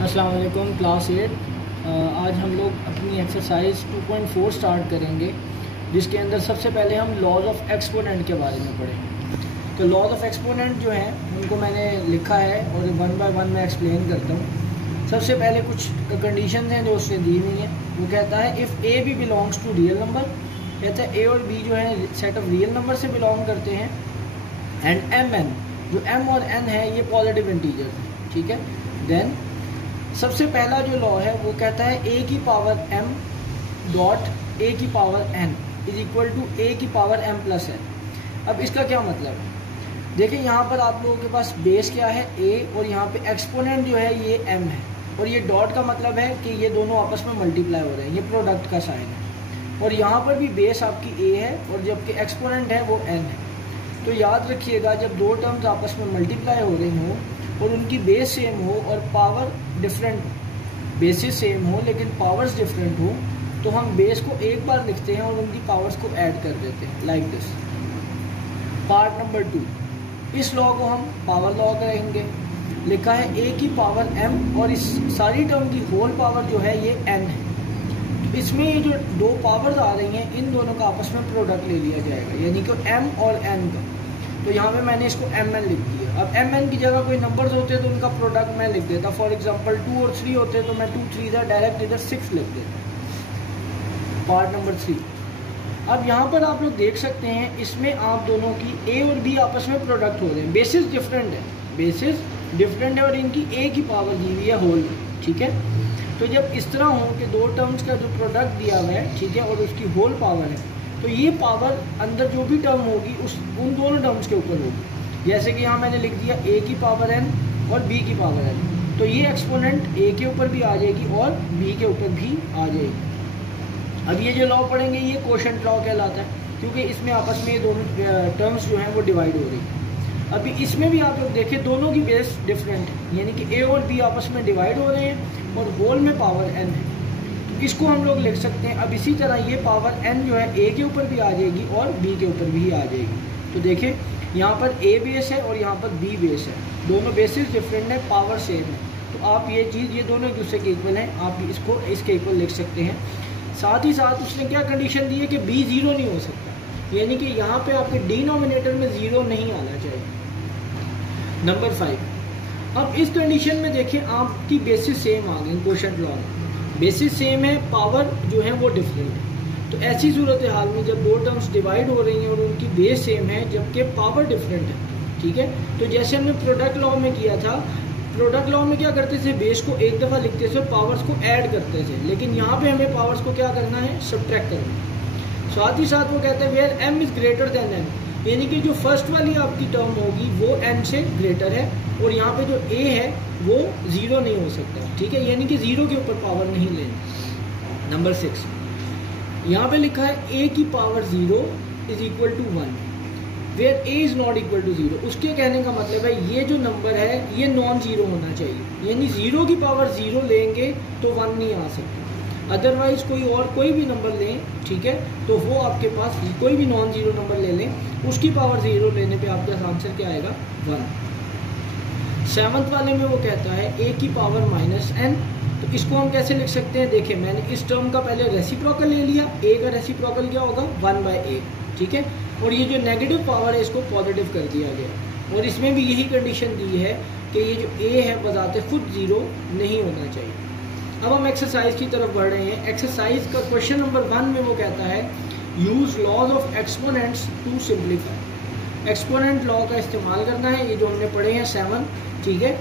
अस्सलाम वालेकुम क्लास 8। आज हम लोग अपनी एक्सरसाइज 2.4 स्टार्ट करेंगे, जिसके अंदर सबसे पहले हम लॉज ऑफ एक्सपोनेंट के बारे में पढ़ेंगे। तो लॉज ऑफ एक्सपोनेंट जो हैं उनको मैंने लिखा है और वन बाय वन मैं एक्सप्लेन करता हूँ। सबसे पहले कुछ कंडीशन हैं जो उसने दी हुई हैं। वो कहता है if A B belongs to real number, कहता है ए और बी जो है सेट ऑफ रियल नंबर से बिलोंग करते हैं, एंड एम एन, जो एम और एन है ये पॉजिटिव इंटीजर है, ठीक है। देन सबसे पहला जो लॉ है वो कहता है ए की पावर एम डॉट ए की power N is equal to A की पावर एम प्लस एन। अब इसका क्या मतलब है, देखिए यहाँ पर आप लोगों के पास बेस क्या है ए, और यहाँ पे एक्सपोनेंट जो है ये एम है, और ये डॉट का मतलब है कि ये दोनों आपस में मल्टीप्लाई हो रहे हैं, ये प्रोडक्ट का साइन है। और यहाँ पर भी बेस आपकी ए है और जबकि एक्सपोनेंट है वो एन है। तो याद रखिएगा, जब दो टर्म्स आपस में मल्टीप्लाई हो रही हों और उनकी बेस सेम हो और पावर डिफरेंट, बेसिस सेम हो लेकिन पावर्स डिफरेंट हो, तो हम बेस को एक बार लिखते हैं और उनकी पावर्स को ऐड कर देते हैं, लाइक दिस। पार्ट नंबर 2, इस लॉ को हम पावर लॉ करेंगे। लिखा है ए की पावर एम और इस सारी टर्म की होल पावर जो है ये एन है। तो इसमें ये जो दो पावर्स आ रही हैं इन दोनों का आपस में प्रोडक्ट ले लिया जाएगा, यानी कि एम और एन का। तो यहाँ पे मैंने इसको एम एन लिख दिया। अब एम एन की जगह कोई नंबर्स होते तो उनका प्रोडक्ट मैं लिख देता। फॉर एग्जांपल 2 और 3 होते तो मैं 2 3 डायरेक्ट इधर 6 लिख देता। पार्ट नंबर 3, अब यहाँ पर आप लोग देख सकते हैं इसमें आप दोनों की ए और बी आपस में प्रोडक्ट हो रहे हैं। बेसिस डिफरेंट है, बेसिस डिफरेंट है और इनकी ए की पावर दी हुई है होल, ठीक है। तो जब इस तरह हो कि दो टर्म्स का जो प्रोडक्ट दिया हुआ है, ठीक है, और उसकी होल पावर है, तो ये पावर अंदर जो भी टर्म होगी उन दोनों टर्म्स के ऊपर होगी। जैसे कि यहाँ मैंने लिख दिया ए की पावर एन और बी की पावर एन, तो ये एक्सपोनेंट ए के ऊपर भी आ जाएगी और बी के ऊपर भी आ जाएगी। अब ये जो लॉ पढ़ेंगे ये कोशेंट लॉ कहलाता है, क्योंकि इसमें आपस में ये दोनों टर्म्स जो हैं वो डिवाइड हो रही है। अभी इसमें भी आप लोग देखें दोनों की बेस डिफरेंट है, यानी कि ए और बी आपस में डिवाइड हो रहे हैं और होल में पावर एन है, तो इसको हम लोग लिख सकते हैं। अब इसी तरह ये पावर एन जो है ए के ऊपर भी आ जाएगी और बी के ऊपर भी आ जाएगी। तो देखें यहाँ पर ए बेस है और यहाँ पर बी बेस है, दोनों बेसिस डिफरेंट है, पावर सेम है। तो आप ये चीज़, ये दोनों एक दूसरे के इक्वल हैं, आप इसको इसके इक्वल लिख सकते हैं। साथ ही साथ उसने क्या कंडीशन दी है कि बी ज़ीरो नहीं हो सकता, यानी कि यहाँ पे आपके डिनोमिनेटर में ज़ीरो नहीं आना चाहिए। नंबर 5, अब इस कंडीशन में देखें आपकी बेसिस सेम आ गई, क्वोशंट लॉ में बेसिस सेम है, पावर जो है वो डिफरेंट है। तो ऐसी सूरत हाल में जब दो टर्म्स डिवाइड हो रही हैं और उनकी बेस सेम है जबकि पावर डिफरेंट है, ठीक है, तो जैसे हमने प्रोडक्ट लॉ में किया था, प्रोडक्ट लॉ में क्या करते थे, बेस को एक दफ़ा लिखते थे और पावर्स को ऐड करते थे, लेकिन यहाँ पे हमें पावर्स को क्या करना है, सब्ट्रैक्ट करना है। साथ ही साथ वो कहते हैं where M is greater than N, यानी कि जो फर्स्ट वाली आपकी टर्म होगी वो एन से ग्रेटर है और यहाँ पे जो ए है वो ज़ीरो नहीं हो सकता, ठीक है, यानी कि ज़ीरो के ऊपर पावर नहीं लेनी। नंबर 6, यहाँ पे लिखा है ए की power 0 is equal to 1 where A is not equal to 0। उसके कहने का मतलब है ये जो नंबर है ये नॉन ज़ीरो होना चाहिए, यानी 0 की पावर 0 लेंगे तो 1 नहीं आ सकता। अदरवाइज कोई भी नंबर लें, ठीक है, तो वो आपके पास कोई भी नॉन ज़ीरो नंबर ले लें, उसकी पावर 0 लेने पे आपका आंसर क्या आएगा, 1। 7th वाले में वो कहता है ए की पावर माइनस एन, तो इसको हम कैसे लिख सकते हैं, देखिए मैंने इस टर्म का पहले रेसिप्रोकल ले लिया, ए का रेसिप्रोकल क्या होगा 1/a, ठीक है, और ये जो नेगेटिव पावर है इसको पॉजिटिव कर दिया गया। और इसमें भी यही कंडीशन दी है कि ये जो ए है बजाते खुद 0 नहीं होना चाहिए। अब हम एक्सरसाइज की तरफ बढ़ रहे हैं। एक्सरसाइज का क्वेश्चन नंबर 1 में वो कहता है use laws of exponents to simplify. Exponent law का इस्तेमाल करना है, ये जो हमने पढ़े हैं 7, ठीक है,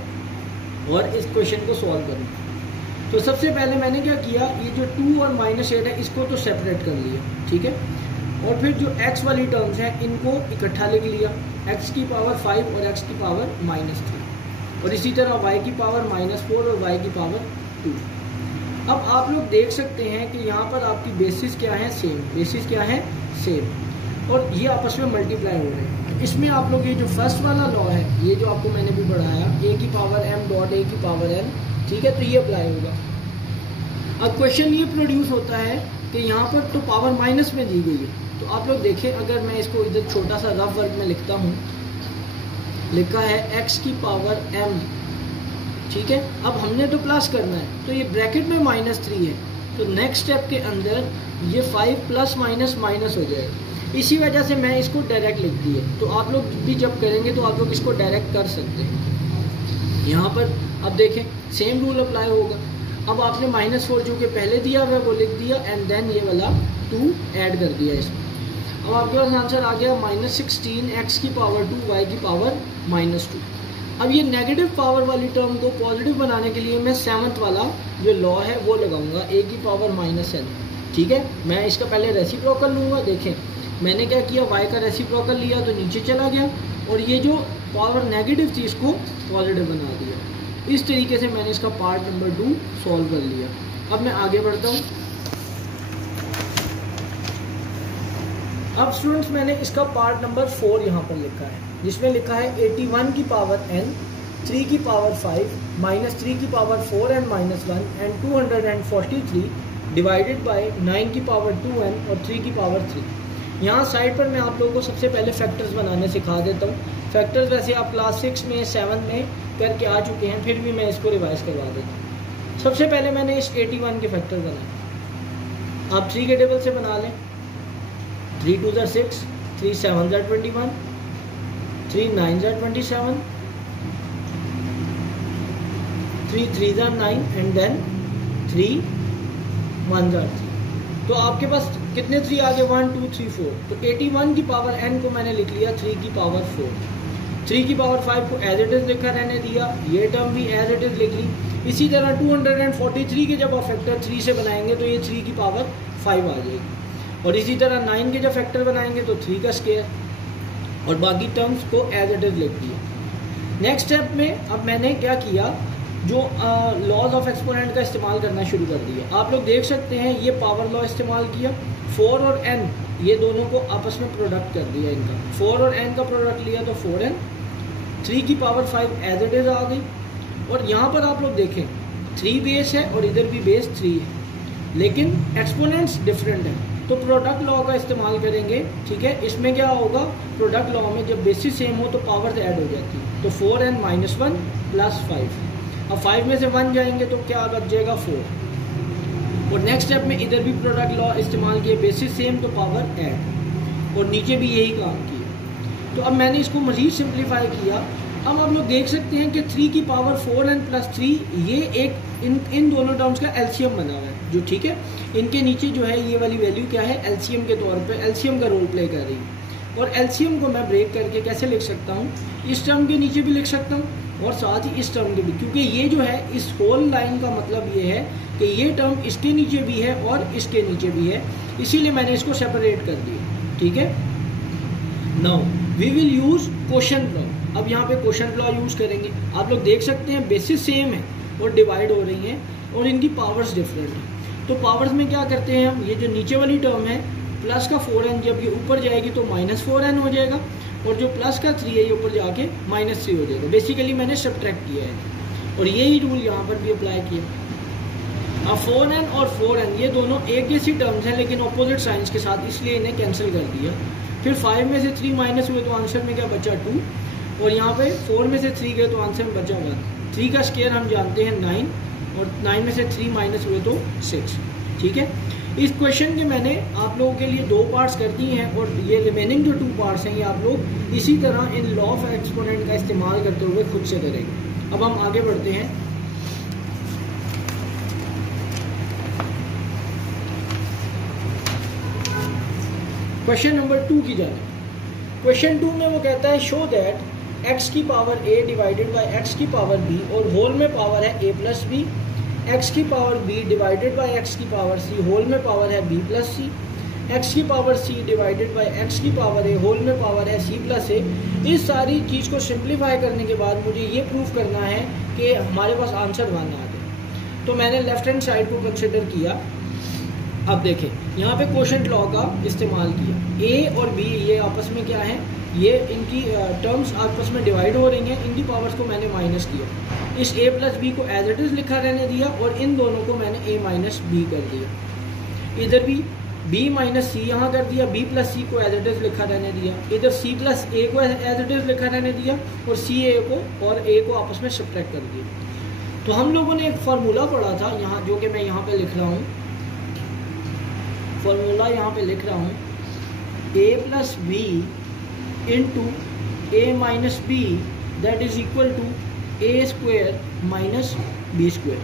और इस क्वेश्चन को सॉल्व करना। तो सबसे पहले मैंने क्या किया, ये जो 2 और -8 है इसको तो सेपरेट कर लिया, ठीक है, और फिर जो x वाली टर्म्स हैं इनको इकट्ठा लिख लिया, x की पावर 5 और x की पावर -3, और इसी तरह y की पावर -4 और y की पावर 2। अब आप लोग देख सकते हैं कि यहाँ पर आपकी बेसिस क्या है, सेम, बेसिस क्या है, सेम, और ये आपस में मल्टीप्लाई हो रहे हैं। इसमें आप लोग ये जो फर्स्ट वाला लॉ है, ये जो आपको मैंने भी पढ़ाया, ए की पावर एम डॉट ए की पावर एन, ठीक है, तो ये अप्लाई होगा। अब क्वेश्चन ये प्रोड्यूस होता है कि यहाँ पर तो पावर माइनस में दी गई है, तो आप लोग देखें, अगर मैं इसको इधर छोटा सा रफ वर्क में लिखता हूँ, लिखा है x की पावर m ठीक है। अब हमने तो प्लस करना है, तो ये ब्रैकेट में -3 है, तो नेक्स्ट स्टेप के अंदर ये 5 प्लस माइनस माइनस हो जाएगा। इसी वजह से मैं इसको डायरेक्ट लिख दी है। तो आप लोग भी जब करेंगे तो आप लोग इसको डायरेक्ट कर सकते हैं। यहाँ पर अब देखें सेम रूल अप्लाई होगा। अब आपने -4 जो कि पहले दिया हुआ है वो लिख दिया, एंड देन ये वाला 2 ऐड कर दिया इसमें। अब आपके पास आंसर आ गया -16 x की पावर 2 y की पावर -2। अब ये नेगेटिव पावर वाली टर्म को पॉजिटिव बनाने के लिए मैं 7th वाला जो लॉ है वो लगाऊंगा, a की पावर -n। ठीक है, मैं इसका पहले रेसिप्रोकल लूँगा। देखें मैंने क्या किया, y का रेसिप्रोकल लिया तो नीचे चला गया, और ये जो पावर नेगेटिव थी इसको पॉजिटिव बना दिया। इस तरीके से मैंने इसका पार्ट नंबर 2 सॉल्व कर लिया। अब मैं आगे बढ़ता हूँ। अब स्टूडेंट्स मैंने इसका पार्ट नंबर 4 यहाँ पर लिखा है, जिसमें लिखा है 81 की पावर n, 3 की पावर 5, -3 की power 4 and -1 and 243 divided by 9 की पावर 2n और 3 की पावर 3। यहाँ साइड पर मैं आप लोगों को सबसे पहले फैक्टर्स बनाने सिखा देता हूँ। फैक्टर्स वैसे आप क्लास 6 में 7 में करके आ चुके हैं, फिर भी मैं इसको रिवाइज करवा देता हूँ। सबसे पहले मैंने इस 81 के फैक्टर बनाए। आप 3 के टेबल से बना लें। 3 2 6, 3 7 21, 3 9 27, 3 3 9 एंड देन 3 1 3। तो आपके पास कितने 3 आ गए, 1 2 3 4। तो 81 की पावर n को मैंने लिख लिया 3 की पावर 4। 3 की पावर 5 को एज इट इज लिखा रहने दिया, ये टर्म भी एज इट इज लिख ली। इसी तरह 243 के जब आप फैक्टर 3 से बनाएंगे तो ये 3 की पावर 5 आ जाएगी, और इसी तरह 9 के जब फैक्टर बनाएंगे तो 3 का स्क्वायर, और बाकी टर्म्स को एज इट इज लिख दिया। नेक्स्ट स्टेप में अब मैंने क्या किया, जो लॉज ऑफ एक्सपोनेंट का इस्तेमाल करना शुरू कर दिया। आप लोग देख सकते हैं ये पावर लॉ इस्तेमाल किया, 4 और n ये दोनों को आपस में प्रोडक्ट कर दिया इनका। 4 और n का प्रोडक्ट लिया तो 4n, 3 की पावर 5 एज इट इज आ गई, और यहाँ पर आप लोग देखें 3 बेस है और इधर भी बेस 3 है, लेकिन एक्सपोनेंट्स डिफरेंट है, तो प्रोडक्ट लॉ का इस्तेमाल करेंगे। ठीक है, इसमें क्या होगा, प्रोडक्ट लॉ में जब बेसिस सेम हो तो पावर्स ऐड हो जाती है, तो 4n -1 प्लस 5। अब 5 में से 1 जाएंगे तो क्या बच जाएगा 4। और नेक्स्ट स्टेप में इधर भी प्रोडक्ट लॉ इस्तेमाल किया, बेसिस सेम तो पावर ऐड, और नीचे भी यही काम किया। तो अब मैंने इसको मज़ीद सिंप्लीफाई किया। अब आप लोग देख सकते हैं कि 3 की पावर 4n प्लस 3 ये एक इन दोनों टर्म्स का एलसीएम बना हुआ है, जो ठीक है इनके नीचे जो है ये वाली वैल्यू क्या है, एलसीएम के तौर पे एलसीएम का रोल प्ले कर रही है। और एलसीएम को मैं ब्रेक करके कैसे लिख सकता हूँ, इस टर्म के नीचे भी लिख सकता हूँ और साथ ही इस टर्म के भी, क्योंकि ये जो है इस होल लाइन का मतलब ये है कि ये टर्म इसके नीचे भी है और इसके नीचे भी है, इसीलिए मैंने इसको सेपरेट कर दिया। ठीक है, now we will use quotient law. अब यहाँ पे क्वोशंट लॉ यूज करेंगे। आप लोग देख सकते हैं बेसिस सेम है और डिवाइड हो रही हैं और इनकी पावर्स डिफरेंट है। तो पावर्स में क्या करते हैं हम, ये जो नीचे वाली टर्म है प्लस का 4n जब ये ऊपर जाएगी तो -4n हो जाएगा, और जो प्लस का 3 है ये ऊपर जाके -3 हो जाएगा। बेसिकली मैंने सब्ट्रैक्ट किया है और यही रूल यहाँ पर भी अप्लाई किया। अब 4n और 4n ये दोनों एक जैसी टर्म्स हैं लेकिन ऑपोजिट साइंस के साथ, इसलिए इन्हें कैंसिल कर दिया। फिर 5 में से 3 माइनस हुए तो आंसर में क्या बचा 2, और यहाँ पे 4 में से 3 गए तो आंसर में बचा 1। 3 का स्क्वायर हम जानते हैं 9, और 9 में से 3 माइनस हुए तो 6। ठीक है, इस क्वेश्चन के मैंने आप लोगों के लिए 2 पार्ट्स कर दिए हैं, और ये रिमेनिंग जो 2 पार्ट्स हैं ये आप लोग इसी तरह इन लॉ ऑफ एक्सपोनेंट का इस्तेमाल करते हुए खुद से करेंगे। अब हम आगे बढ़ते हैं। क्वेश्चन नंबर 2 की जाने। क्वेश्चन 2 में वो कहता है शो दैट x की power a divided by x की पावर b, और होल में पावर है a प्लस b, x की power b divided by x की पावर c, होल में पावर है b प्लस c, x की power c divided by x की पावर a, होल में पावर है c प्लस a। इस सारी चीज़ को सिंप्लीफाई करने के बाद मुझे ये प्रूफ करना है कि हमारे पास आंसर 1 आ गया। तो मैंने लेफ्ट हैंड साइड को कंसिडर किया। अब देखें यहाँ पे क्वोशंट लॉ का इस्तेमाल किया, a और b ये आपस में क्या है, ये इनकी टर्म्स आपस में डिवाइड हो रही हैं, इनकी पावर्स को मैंने माइनस किया। इस a प्लस बी को एज इट इज लिखा रहने दिया और इन दोनों को मैंने a माइनस बी कर दिया। इधर भी b माइनस सी यहाँ कर दिया, b प्लस सी को एज इट इज लिखा रहने दिया। इधर c प्लस a को एज इट इज लिखा रहने दिया और c a को और a को आपस में सब्ट्रैक्ट कर दिया। तो हम लोगों ने एक फार्मूला पढ़ा था यहाँ, जो कि मैं यहाँ पे लिख रहा हूँ, फार्मूला यहाँ पे लिख रहा हूँ, a plus B into A minus B that is equal to A square minus B square.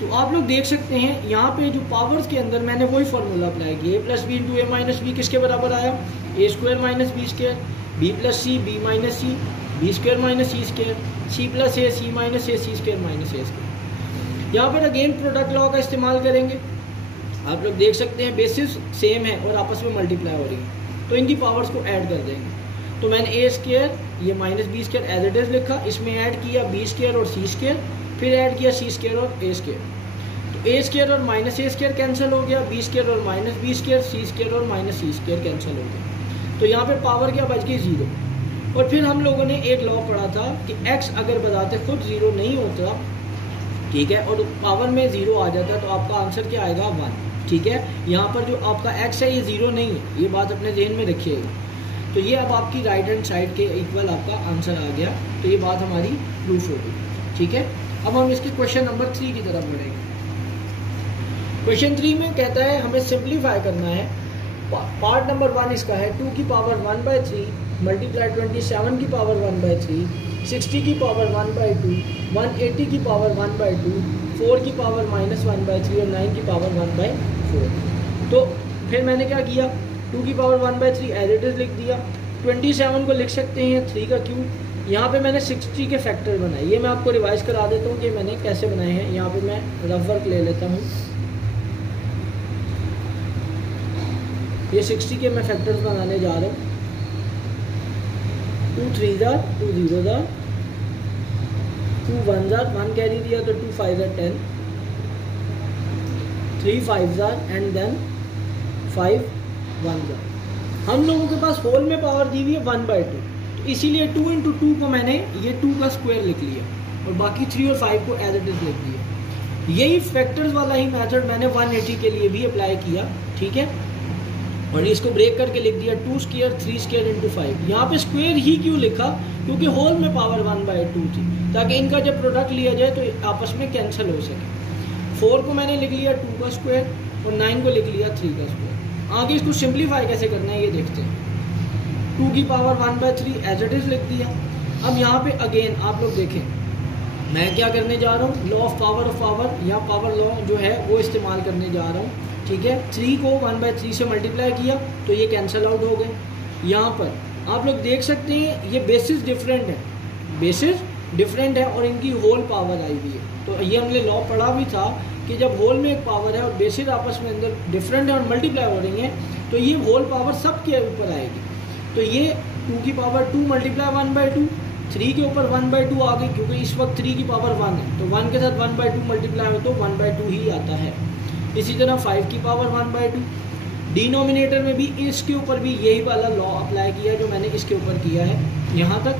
तो आप लोग देख सकते हैं यहाँ पे जो पावर्स के अंदर मैंने वही फार्मूला अप्लाई किया, A plus B into A minus B किसके बराबर आया, A square minus B square, B plus C B minus C B square minus C square, C plus A C minus A C square minus A square. यहाँ पर again product law का इस्तेमाल करेंगे। आप लोग देख सकते हैं बेसिस सेम है और आपस में मल्टीप्लाई हो रही है, तो इनकी पावर्स को ऐड कर देंगे। तो मैंने ए स्क्वायर ये minus B square as it is लिखा, इसमें ऐड किया बी स्क्वायर और सी स्क्वायर, फिर ऐड किया सी स्क्वायर और ए स्क्वायर। तो ए स्क्वायर और माइनस ए स्क्वायर कैंसिल हो गया, बी स्क्वायर और माइनस बी स्क्वायर, सी स्क्वायर और माइनस सी स्क्वायर कैंसिल हो गया। तो यहाँ पे पावर क्या बच गई, 0। और फिर हम लोगों ने एक लॉ पढ़ा था कि x अगर बताते खुद 0 नहीं होता, ठीक है, और पावर में 0 आ जाता है तो आपका आंसर क्या आएगा, 1। ठीक है, यहाँ पर जो आपका x है ये 0 नहीं है, ये बात अपने जहन में रखिएगा। तो ये अब आपकी राइट हैंड साइड के इक्वल आपका आंसर आ गया, तो ये बात हमारी प्रूफ हो गई। ठीक है, अब हम इसके क्वेश्चन नंबर 3 की तरफ बढ़ेंगे। क्वेश्चन 3 में कहता है हमें सिंप्लीफाई करना है। पार्ट नंबर 1 इसका है 2 की पावर 1/3 मल्टीप्लाई 27 की पावर 1/3, 60 की पावर 1/2, 180 की पावर 1/2, 4 की पावर -1/3 और 9 की पावर 1/4। तो फिर मैंने क्या किया, 2 की पावर 1/3 एज इट इज लिख दिया, 27 को लिख सकते हैं 3 का क्यूब। यहाँ पे मैंने 60 के फैक्टर बनाए, ये मैं आपको रिवाइज करा देता हूँ कि मैंने कैसे बनाए हैं। यहाँ पे मैं रफ वर्क ले लेता हूँ, ये 60 के मैं फैक्टर्स बनाने जा रहा हूँ। 2 3 2 0 2 1 1 कैरी दिया तो 2 5 10, 3 5 एंड देन 5 1। हम लोगों के पास होल में पावर दी हुई है 1/2, तो इसीलिए 2 × 2 को मैंने ये 2 का स्क्वायर लिख लिया और बाकी 3 और 5 को एज इट इज लिख दिया। यही फैक्टर्स वाला ही मेथड मैंने 180 के लिए भी अप्लाई किया। ठीक है, और इसको ब्रेक करके लिख दिया 2 स्क्वायर 3 स्क्वायर इंटू 5। यहाँ पे स्क्वायर ही क्यों लिखा, क्योंकि होल में पावर 1/2 थी, ताकि इनका जब प्रोडक्ट लिया जाए तो आपस में कैंसिल हो सके। 4 को मैंने लिख लिया 2 का स्क्वायर और 9 को लिख लिया 3 का स्क्वायर। आगे इसको सिंप्लीफाई कैसे करना है ये देखते हैं। 2 की पावर 1/3 एज इट इज लिख दिया। अब यहाँ पे अगेन आप लोग देखें, मैं क्या करने जा रहा हूँ, लॉ ऑफ पावर, यहाँ पावर लॉ जो है वो इस्तेमाल करने जा रहा हूँ। ठीक है, 3 को 1/3 से मल्टीप्लाई किया तो ये कैंसिल आउट हो गए। यहाँ पर आप लोग देख सकते हैं ये बेसिस डिफरेंट है, बेसिस डिफरेंट है और इनकी होल पावर आई हुई है। तो ये हमने लॉ पढ़ा भी था कि जब होल में एक पावर है और बेसिस आपस में अंदर डिफरेंट है और मल्टीप्लाई हो रही है तो ये होल पावर सब के ऊपर आएगी। तो ये 2 की पावर 2 मल्टीप्लाई 1/2, 3 के ऊपर 1/2 आ गई, क्योंकि इस वक्त 3 की पावर 1 है, तो 1 के साथ 1/2 मल्टीप्लाई हो तो 1/2 ही आता है। इसी तरह 5 की पावर 1/2, डिनोमिनेटर में भी इसके ऊपर भी यही वाला लॉ अप्लाई किया जो मैंने इसके ऊपर किया है। यहाँ तक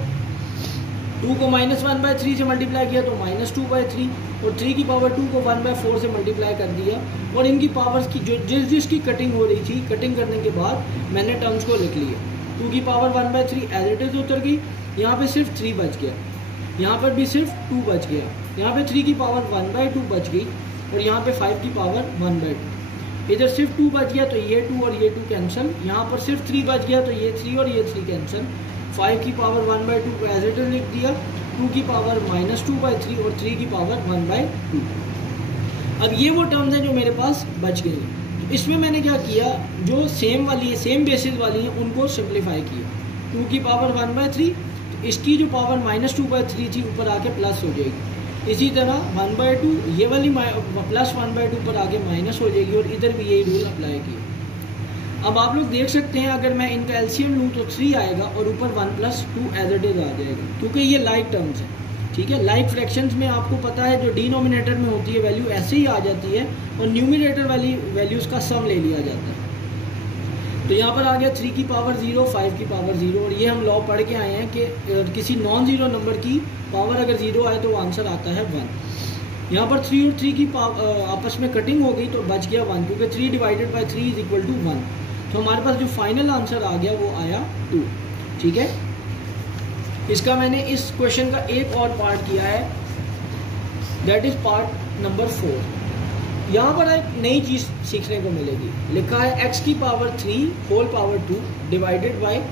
2 को -1/3 से मल्टीप्लाई किया तो -2/3 और 3 की पावर 2 को 1/4 से मल्टीप्लाई कर दिया और इनकी पावर्स की जो जिसकी कटिंग हो रही थी, कटिंग करने के बाद मैंने टर्म्स को लिख लिया। 2 की पावर 1/3 एज इट इज उतर गई, यहाँ पे सिर्फ 3 बच गया, यहाँ पर भी सिर्फ 2 बच गया, यहाँ पे 3 की पावर 1/2 बच गई और यहाँ पे 5 की पावर 1/2। इधर सिर्फ 2 बच गया तो ये 2 और ये 2 कैंसिल, यहाँ पर सिर्फ 3 बच गया तो ये 3 और ये 3 कैंसिल। 5 की पावर 1/2 को एज इट इज लिख दिया, 2 की पावर -2/3 और 3 की पावर 1/2। अब ये वो टर्म्स हैं जो मेरे पास बच गई हैं। तो इसमें मैंने क्या किया, जो सेम वाली है, सेम बेसिस वाली हैं, उनको सिंप्लीफाई किया। 2 की पावर 1/3, तो इसकी जो पावर -2/3 थी ऊपर आके प्लस हो जाएगी। इसी तरह 1/2 ये वाली प्लस 1/2 पर आगे माइनस हो जाएगी और इधर भी यही रूल अप्लाई किया। अब आप लोग देख सकते हैं अगर मैं इनका एलसीएम लूँ तो 3 आएगा और ऊपर 1 + 2 एज इट इज आ जाएगा, क्योंकि ये लाइक टर्म्स है। ठीक है, लाइक फ्रैक्शंस में आपको पता है जो डिनोमिनेटर में होती है वैल्यू ऐसे ही आ जाती है और न्यूमिनेटर वाली वैल्यूज़ का सम ले लिया जाता है। तो यहाँ पर आ गया 3 की पावर 0, 5 की पावर 0 और ये हम लॉ पढ़ के आए हैं कि किसी नॉन ज़ीरो नंबर की पावर अगर 0 आए तो आंसर आता है 1। यहाँ पर 3 और 3 की आपस में कटिंग हो गई तो बच गया 1, क्योंकि 3 डिवाइडेड बाई 3 = 1। तो हमारे पास जो फाइनल आंसर आ गया वो आया 2। ठीक है, इसका मैंने इस क्वेश्चन का एक और पार्ट किया है। That is part number 4। यहाँ पर एक नई चीज़ सीखने को मिलेगी, लिखा है x की power 3 whole power 2 divided by,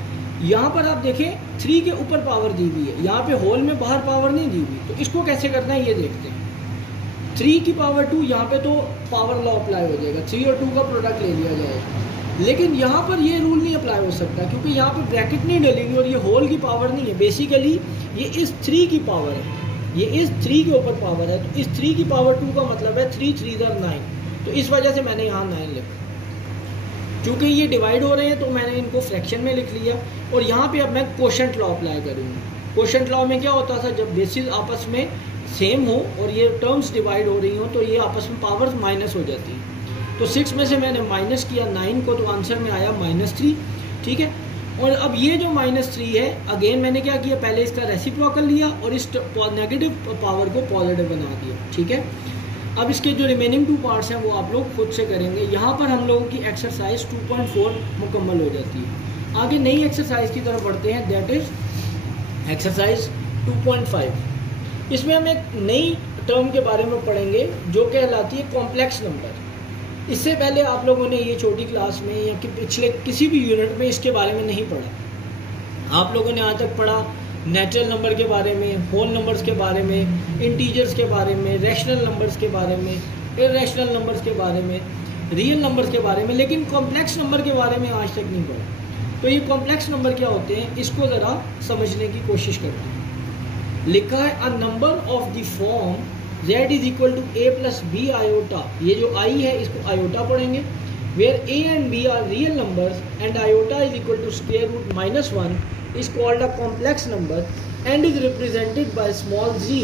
यहाँ पर आप देखें 3 के ऊपर पावर दी हुई है, यहाँ पे होल में बाहर पावर नहीं दी हुई, तो इसको कैसे करना है ये देखते हैं। 3 की पावर 2, यहाँ पे तो पावर लॉ अप्लाई हो जाएगा, 3 और 2 का प्रोडक्ट ले लिया जाएगा, लेकिन यहाँ पर ये रूल नहीं अप्लाई हो सकता क्योंकि यहाँ पे ब्रैकेट नहीं डलेगी और ये होल की पावर नहीं है। बेसिकली ये इस 3 की पावर है, ये इस 3 के ऊपर पावर है, तो इस 3 की पावर 2 का मतलब है 3 3 9, तो इस वजह से मैंने यहाँ 9 लिखा। चूँकि ये डिवाइड हो रहे हैं तो मैंने इनको फ्रैक्शन में लिख लिया, और यहाँ पे अब मैं कोशेंट लॉ अप्लाई करूँगा। कोशेंट लॉ में क्या होता था, जब बेसिस आपस में सेम हो और ये टर्म्स डिवाइड हो रही हो तो ये आपस में पावर्स माइनस हो जाती है। तो 6 में से मैंने माइनस किया 9 को, तो आंसर में आया -3, ठीक है। और अब ये जो -3 है, अगेन मैंने क्या किया, पहले इसका रेसिप्रोकल लिया और इस नेगेटिव पावर को पॉजिटिव बना दिया, ठीक है। अब इसके जो रिमेनिंग 2 पार्ट्स हैं वो आप लोग खुद से करेंगे। यहाँ पर हम लोगों की एक्सरसाइज 2.4 मुकम्मल हो जाती है। आगे नई एक्सरसाइज की तरफ बढ़ते हैं, दैट इज एक्सरसाइज 2.5। इसमें हम एक नई टर्म के बारे में पढ़ेंगे जो कहलाती है कॉम्प्लेक्स नंबर। इससे पहले आप लोगों ने ये छोटी क्लास में या पिछले किसी भी यूनिट में इसके बारे में नहीं पढ़ा। आप लोगों ने आज तक पढ़ा नेचुरल नंबर के बारे में, होल नंबर्स के बारे में, इंटीजर्स के बारे में, रैशनल नंबर्स के बारे में, इररेशनल नंबर्स के बारे में, रियल नंबर्स के बारे में, लेकिन कॉम्प्लेक्स नंबर के बारे में आज तक नहीं पढ़ा। तो ये कॉम्प्लेक्स नंबर क्या होते हैं, इसको ज़रा समझने की कोशिश करते हैं। लिखा है a number of the form z is equal to a plus B iota, ये जो i है इसको आयोटा पढ़ेंगे, where a and b are real numbers and iota is equal to square root -1 is called a complex number and is represented by small z,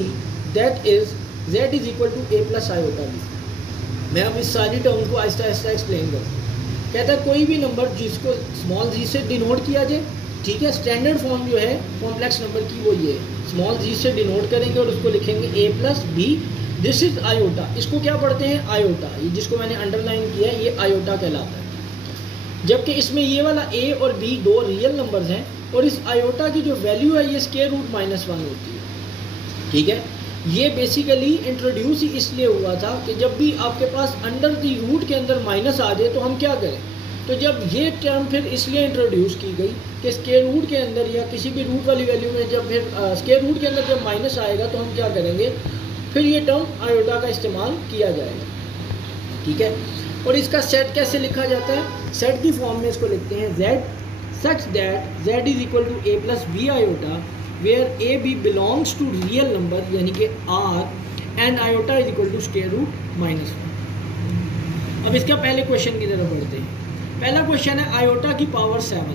that is z is equal to a plus iota b। मैं अब इस सारी term को Aahista Aahista explain करूँ। कहता है कोई भी नंबर जिसको स्मॉल जी से डिनोट किया जाए, ठीक है। स्टैंडर्ड फॉर्म जो है कॉम्प्लेक्स नंबर की वो ये स्मॉल जी से डिनोट करेंगे और उसको लिखेंगे a plus B, this is iota. इसको क्या पढ़ते हैं, आयोटा, ये जिसको मैंने अंडरलाइन किया है ये आयोटा कहलाता है। जबकि इसमें ये वाला a और b 2 रियल नंबर्स हैं और इस आयोटा की जो वैल्यू है ये स्क्वायर रूट -1 होती है, ठीक है। ये बेसिकली इंट्रोड्यूस ही इसलिए हुआ था कि जब भी आपके पास अंडर दी रूट के अंदर माइनस आ जाए तो हम क्या करें। तो जब ये टर्म फिर इसलिए इंट्रोड्यूस की गई कि स्क्वायर रूट के अंदर या किसी भी रूट वाली वैल्यू में जब फिर स्क्वायर रूट के अंदर जब माइनस आएगा तो हम क्या करेंगे, फिर ये टर्म आयोटा का इस्तेमाल किया जाएगा, ठीक है। और इसका सेट कैसे लिखा जाता है, सेट की फॉर्म में इसको लिखते हैं z such that z is equal to a plus b iota where a b belongs to real number यानी कि r and iota is equal to square root -1। अब इसका पहले क्वेश्चन की तरफ बढ़ते हैं। पहला क्वेश्चन है आयोटा की पावर 7,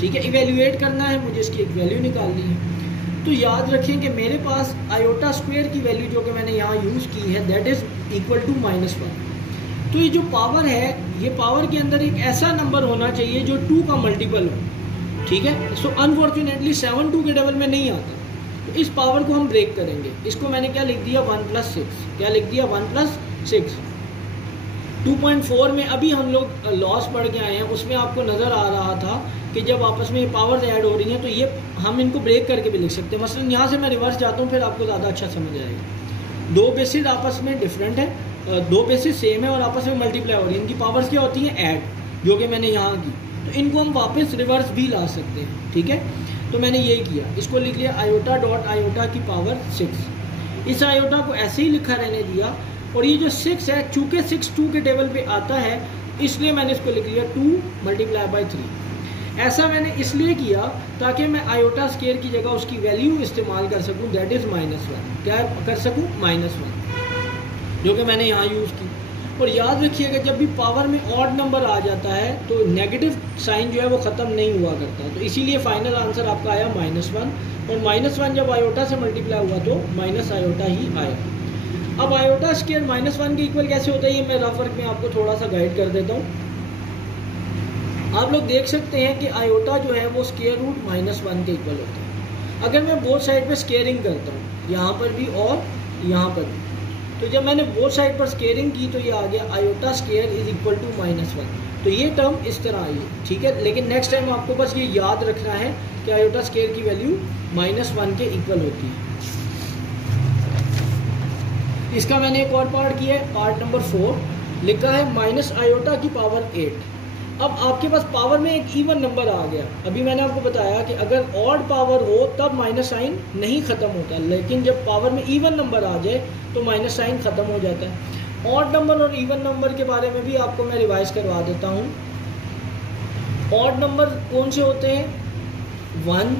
ठीक है। इवेल्युएट करना है मुझे, इसकी एक वैल्यू निकालनी है। तो याद रखें कि मेरे पास आयोटा स्क्वायर की वैल्यू जो कि मैंने यहाँ यूज़ की है दैट इज़ इक्वल टू -1। तो ये जो पावर है, ये पावर के अंदर एक ऐसा नंबर होना चाहिए जो 2 का मल्टीपल हो, ठीक है। सो अनफॉर्चुनेटली 7 2 के डबल में नहीं आता, तो इस पावर को हम ब्रेक करेंगे। इसको मैंने क्या लिख दिया 1 + 6, क्या लिख दिया 1 + 6। 2.4 में अभी हम लोग लॉस पढ़ के आए हैं, उसमें आपको नज़र आ रहा था कि जब आपस में पावर्स ऐड हो रही हैं तो ये हम इनको ब्रेक करके भी लिख सकते हैं। मसलन यहाँ से मैं रिवर्स जाता हूँ, फिर आपको ज़्यादा अच्छा समझ आएगा। 2 बेसिस आपस में डिफरेंट है, 2 बेसिस सेम है और आपस में मल्टीप्लाई हो रही है। इनकी पावर्स क्या होती हैं, ऐड, जो कि मैंने यहाँ की। तो इनको हम वापस रिवर्स भी ला सकते हैं, ठीक है। तो मैंने ये किया, इसको लिख लिया आयोटा डॉट आयोटा की पावर 6। इस आयोटा को ऐसे ही लिखा रहने दिया और ये जो 6 है, चूँकि 6 2 के टेबल पे आता है इसलिए मैंने इसको लिख लिया 2 × 3। ऐसा मैंने इसलिए किया ताकि मैं आयोटा स्क्वायर की जगह उसकी वैल्यू इस्तेमाल कर सकूं, दैट इज़ -1। क्या कर सकूं, -1, जो कि मैंने यहाँ यूज़ की। और याद रखिएगा जब भी पावर में ऑड नंबर आ जाता है तो नेगेटिव साइन जो है वो ख़त्म नहीं हुआ करता, तो इसीलिए फाइनल आंसर आपका आया -1। और -1 जब आयोटा से मल्टीप्लाई हुआ तो माइनस आयोटा ही आया। अब आयोटा स्क्वायर -1 के इक्वल कैसे होता है, ये मैं रफ वर्क में आपको थोड़ा सा गाइड कर देता हूँ। आप लोग देख सकते हैं कि आयोटा जो है वो स्क्वायर रूट -1 के इक्वल होता है। अगर मैं बोथ साइड पे स्क्वेयरिंग करता हूँ, यहाँ पर भी और यहाँ पर भी, तो जब मैंने बोथ साइड पर स्क्वेयरिंग की तो ये आ गया iota square is equal to -1। तो ये टर्म इस तरह आई है, ठीक है। लेकिन नेक्स्ट टाइम आपको बस ये याद रखना है कि आयोटा स्क्वायर की वैल्यू -1 के इक्वल होती है। इसका मैंने एक और पार्ट किया है, पार्ट नंबर 4 लिखा है माइनस आयोटा की पावर 8। अब आपके पास पावर में एक इवन नंबर आ गया। अभी मैंने आपको बताया कि अगर ऑड पावर हो तब माइनस साइन नहीं ख़त्म होता, लेकिन जब पावर में इवन नंबर आ जाए तो माइनस साइन ख़त्म हो जाता है। ऑड नंबर और इवन नंबर के बारे में भी आपको मैं रिवाइज करवा देता हूँ। ऑड नंबर कौन से होते हैं? 1,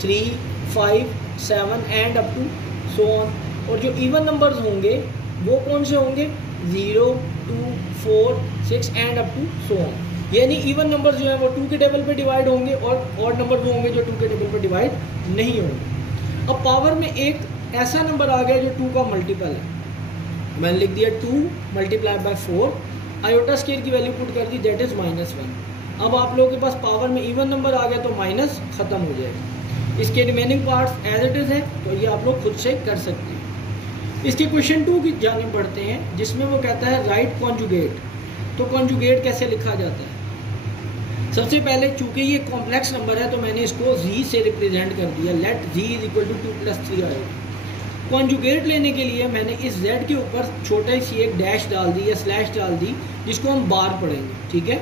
3, 5, 7 and up to so on. और जो इवन नंबर्स होंगे वो कौन से होंगे? 0, 2, 4, 6 and up to so on. यानी इवन नंबर जो है वो 2 के टेबल पे डिवाइड होंगे और ऑड नंबर वो होंगे जो 2 के टेबल पे डिवाइड नहीं होंगे। अब पावर में एक ऐसा नंबर आ गया जो 2 का मल्टीपल है। मैंने लिख दिया 2 मल्टीप्लाई बाय 4, आयोटा स्केयर की वैल्यू पुट कर दी, दैट इज -1। अब आप लोगों के पास पावर में इवन नंबर आ गया तो माइनस ख़त्म हो जाएगा। इसके remaining parts as it is है, तो ये आप लोग खुद से कर सकते हैं। इसके क्वेश्चन 2 की जानिब बढ़ते हैं, जिसमें वो कहता है राइट कॉन्जुगेट। तो कॉन्जुगेट कैसे लिखा जाता है? सबसे पहले चूंकि ये कॉम्प्लेक्स नंबर है तो मैंने इसको z से रिप्रेजेंट कर दिया। Let z is equal to 2 + 3 iota. Conjugate लेने के लिए मैंने इस z के ऊपर छोटी सी एक डैश डाल दी या स्लैश डाल दी, जिसको हम बार पढ़ेंगे, ठीक है।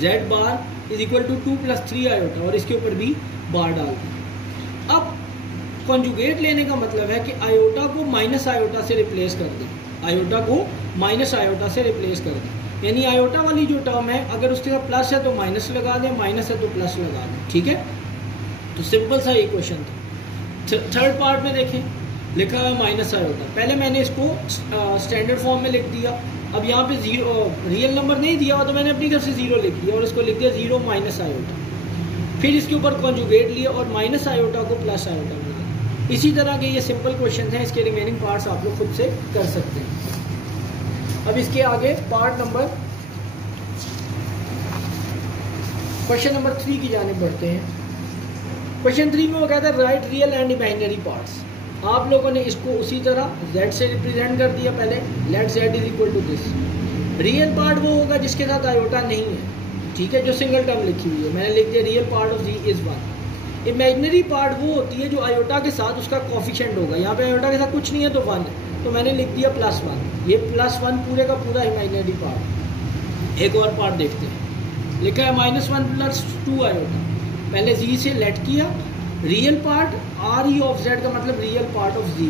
z bar is equal to 2 + 3 iota और इसके ऊपर भी बार डाल दी। अब कॉन्जुगेट लेने का मतलब है कि आयोटा को माइनस आयोटा से रिप्लेस कर दें, आयोटा को माइनस आयोटा से रिप्लेस कर दें। यानी आयोटा वाली जो टर्म है अगर उसके साथ प्लस है तो माइनस लगा दें, माइनस है तो प्लस लगा दें, ठीक है। तो सिंपल सा ये क्वेश्चन था। थर्ड पार्ट में देखें, लिखा है माइनस आयोटा। पहले मैंने इसको स्टैंडर्ड फॉर्म में लिख दिया। अब यहाँ पे जीरो रियल नंबर नहीं दिया हुआ तो मैंने अपनी तरफ से 0 लिख दिया और इसको लिख दिया 0 माइनस आयोटा। फिर इसके ऊपर कॉन्जुगेट लिया और माइनस आयोटा को प्लस आयोटा में लिया। इसी तरह के ये सिंपल क्वेश्चन हैं, इसके रिमेनिंग पार्ट्स आप लोग खुद से कर सकते हैं। अब इसके आगे पार्ट नंबर क्वेश्चन नंबर 3 की जानिब बढ़ते हैं। क्वेश्चन 3 में वो कहता है right real and imaginary parts. आप लोगों ने इसको उसी तरह z से रिप्रेजेंट कर दिया पहले, let z is equal to this. Real part वो होगा जिसके साथ आयोटा नहीं है, ठीक है, जो सिंगल टर्म लिखी हुई है। मैंने लिख दिया real part of z is 1। Imaginary part वो होती है जो आयोटा के साथ उसका कोफिशिएंट होगा। यहाँ पे आयोटा के साथ कुछ नहीं है तो 1 है, तो मैंने लिख दिया +1। ये +1 पूरे का पूरा इमेजिनरी पार्ट। एक और पार्ट देखते हैं, लिखा है -1 + 2 आयोटा। पहले z से लेट किया, real part re of z का मतलब रियल पार्ट ऑफ z,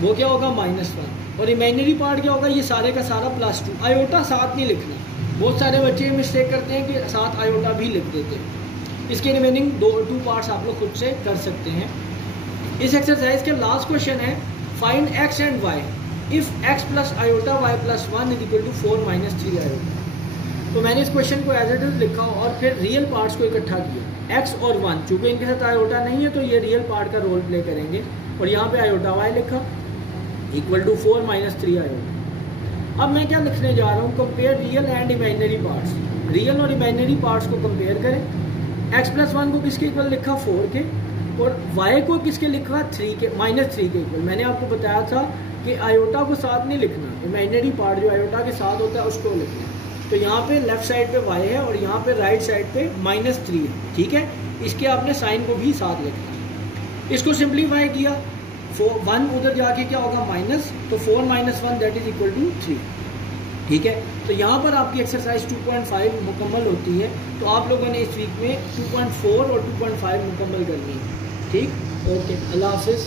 वो क्या होगा -1। और इमेजिनरी पार्ट क्या होगा? ये सारे का सारा +2। आयोटा साथ नहीं लिखना, बहुत सारे बच्चे मिस्टेक करते हैं कि साथ आयोटा भी लिख देते हैं। इसके रिमेनिंग 2 पार्ट्स आप लोग खुद से कर सकते हैं। इस एक्सरसाइज के लास्ट क्वेश्चन है find x and y if x + iota y + 1 is equal to 4 - 3 iota. तो मैंने इस क्वेश्चन को एज इट इज लिखा और फिर रियल पार्ट्स को इकट्ठा किया, x और 1। चूंकि इनके साथ आयोटा नहीं है तो ये रियल पार्ट का रोल प्ले करेंगे और यहाँ पे आयोटा y लिखा इक्वल टू 4 - 3 आयोटा। अब मैं क्या लिखने जा रहा हूँ? Compare real and imaginary parts. Real और इमेजिनरी पार्ट्स को कंपेयर करें। x + 1 को किसके इक्वल लिखा? 4 के, और y को किसके लिखा? 3 के, -3 के इक्वल। मैंने आपको बताया था कि आयोटा को साथ नहीं लिखना, इमेजिनरी पार्ट जो आयोटा के साथ होता है उसको लिखना। तो यहाँ पे लेफ्ट साइड पे y है और यहाँ पे राइट साइड पे -3 है, ठीक है। इसके आपने साइन को भी साथ लिखना। इसको सिंप्लीफाई किया, 1 उधर जाके क्या होगा? माइनस, तो 4 - 1 दैट इज इक्वल टू 3, ठीक है। तो यहाँ पर आपकी एक्सरसाइज 2.5 मुकम्मल होती है। तो आप लोगों ने इस वीक में 2.4 और 2.5 मुकम्मल करनी है, ठीक। ओके, अल्लाह हाफिज़।